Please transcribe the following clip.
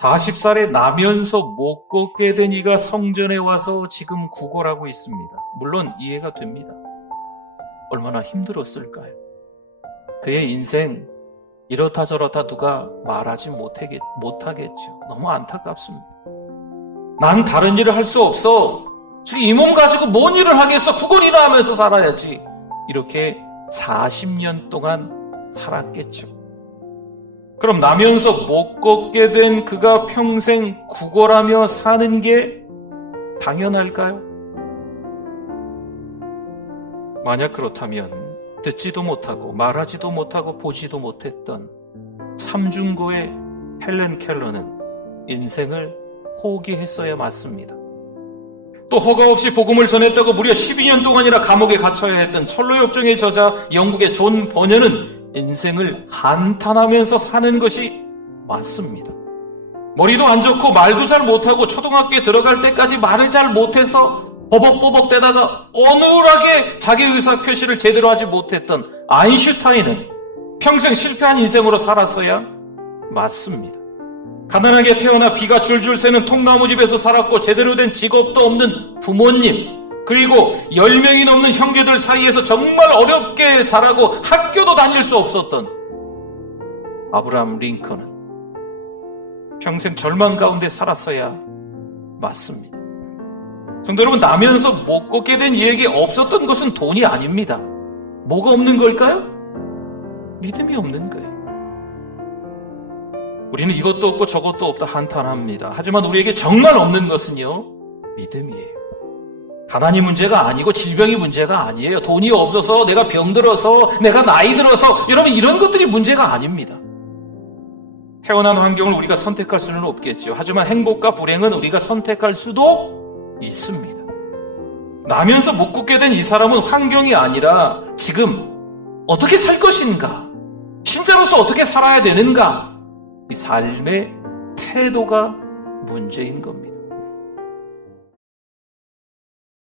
40살에 나면서 못 걷게 된 이가 성전에 와서 지금 구걸하고 있습니다. 물론 이해가 됩니다. 얼마나 힘들었을까요? 그의 인생 이렇다 저렇다 누가 말하지 못하겠, 못하겠죠. 너무 안타깝습니다. 난 다른 일을 할 수 없어. 지금 이 몸 가지고 뭔 일을 하겠어? 구걸이나 하면서 살아야지. 이렇게 40년 동안 살았겠죠. 그럼 나면서 못 걷게 된 그가 평생 구걸하며 사는 게 당연할까요? 만약 그렇다면 듣지도 못하고 말하지도 못하고 보지도 못했던 삼중고의 헬렌 켈러는 인생을 포기했어야 맞습니다. 또 허가 없이 복음을 전했다고 무려 12년 동안이나 감옥에 갇혀야 했던 철로역정의 저자 영국의 존 버녀는 인생을 한탄하면서 사는 것이 맞습니다. 머리도 안 좋고 말도 잘 못하고 초등학교에 들어갈 때까지 말을 잘 못해서 버벅버벅 대다가 어눌하게 자기 의사 표시를 제대로 하지 못했던 아인슈타인은 평생 실패한 인생으로 살았어야 맞습니다. 가난하게 태어나 비가 줄줄 새는 통나무 집에서 살았고 제대로 된 직업도 없는 부모님 그리고 10명이 넘는 형제들 사이에서 정말 어렵게 자라고 학교도 다닐 수 없었던 아브라함 링컨은 평생 절망 가운데 살았어야 맞습니다. 성도 여러분, 나면서 못 걷게 된 이에게 없었던 것은 돈이 아닙니다. 뭐가 없는 걸까요? 믿음이 없는 거예요. 우리는 이것도 없고 저것도 없다 한탄합니다. 하지만 우리에게 정말 없는 것은요, 믿음이에요. 가난이 문제가 아니고 질병이 문제가 아니에요. 돈이 없어서 내가 병들어서 내가 나이 들어서 여러분 이런 것들이 문제가 아닙니다. 태어난 환경을 우리가 선택할 수는 없겠죠. 하지만 행복과 불행은 우리가 선택할 수도 있습니다. 나면서 못 걷게 된 이 사람은 환경이 아니라 지금 어떻게 살 것인가? 신자로서 어떻게 살아야 되는가? 이 삶의 태도가 문제인 겁니다.